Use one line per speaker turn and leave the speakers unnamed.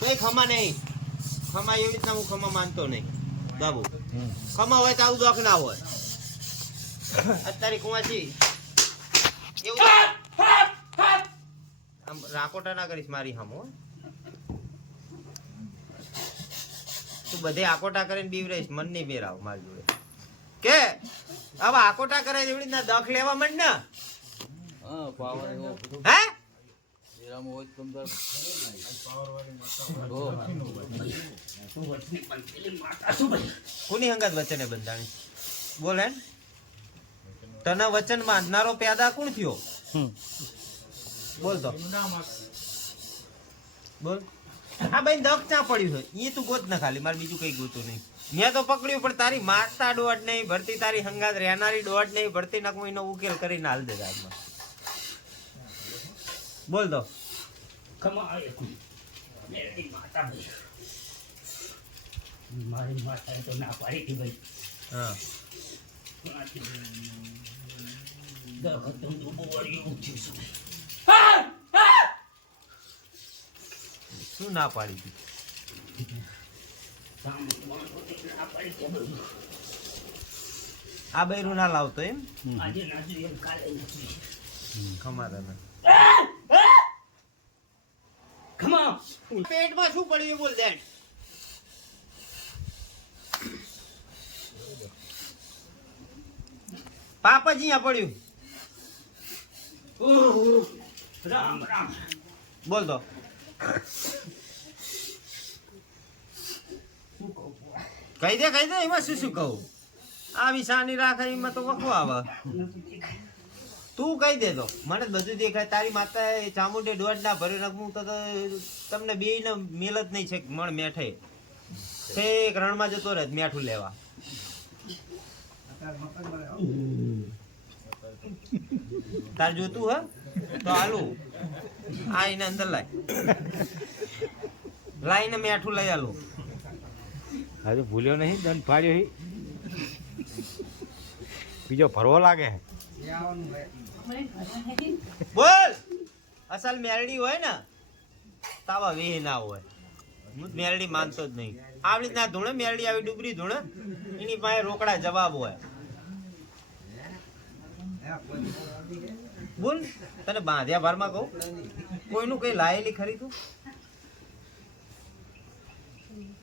કઈ ખમા નહીં. ખમા એવી રીતના હું ખમા માનતો નહીં. બાબુ. ખમા હોય તો આવું દોખ ના હોય. અત્યારે કુંવાજી એવું આમ રાકોટા ના કરીશ મારી હામો તું બધે આકોટા કરીને બીવરાઈશ મન નહીં બેરાવ મારી જોડે. કે? હવે આકોટા કરે એવી રીતના દખ લેવા મન ને?
હા?
હે
હોય તો
કોની હંગાત વચને બંધાણી? બોલે તને વચન બાંધનારો પેદા કોણ થયો? બોલ તો. બોલ. હા ભાઈ દખ ચા પડ્યું છે એ તું ગોત ના ખાલી મારે બીજું કઈ ગોતું નહીં. મેં તો પકડ્યું પણ તારી મારતા દોડ નહીં ભરતી તારી હંગાત રહેનારી દોડ નહીં ભરતી નાખું એનો ઉકેલ કરીને હાલ દે આજમાં બોલ દો
મારી માતા તો ના પાડી હતી ભાઈ.
હા. શું ના પાડી હતી. આ બૈરું ના લાવતો એમ?
આજે નાચી એમ કાલે
ખમાતા પેટમાં શું પડ્યું બોલ બોલ દે જ અહીંયા પડ્યું.
રામ રામ.
બોલ
તો. કહી
દે કહી દે એમાં શું શું કહું? આવી શાની રાખે એમાં તો વખો આવે. તું કહી દે તો મને બધું દેખાય. તારી માતા એ ચામુંડે દોઢ ના ભર્યું નાખું તો તમને બે ને મેલ જ નહીં છે મણ મેઠે. એક રણમાં જતો રહે મેઠું લેવા. તાર જોતું હે? તો હાલું. આ એને અંદર લાય. લાઈને મેઠું લઈ આલું.
હજુ ભૂલ્યો નહીં, દંડ ફાડ્યો બીજો ભરવો લાગે.
બોલ! અસલ મેરડી હોય ને, તાવા વેહ ના હોય. હું મેરડી માનતો જ નહીં. આવી રીતના ધૂણે મેરડી આવી ડુબરી ધૂણે, એની પાસે રોકડા જવાબ હોય. બોલ, તને બાંધ્યા ભારમાં કહું? કોઈનું કઈ લાયેલી ખરી તું?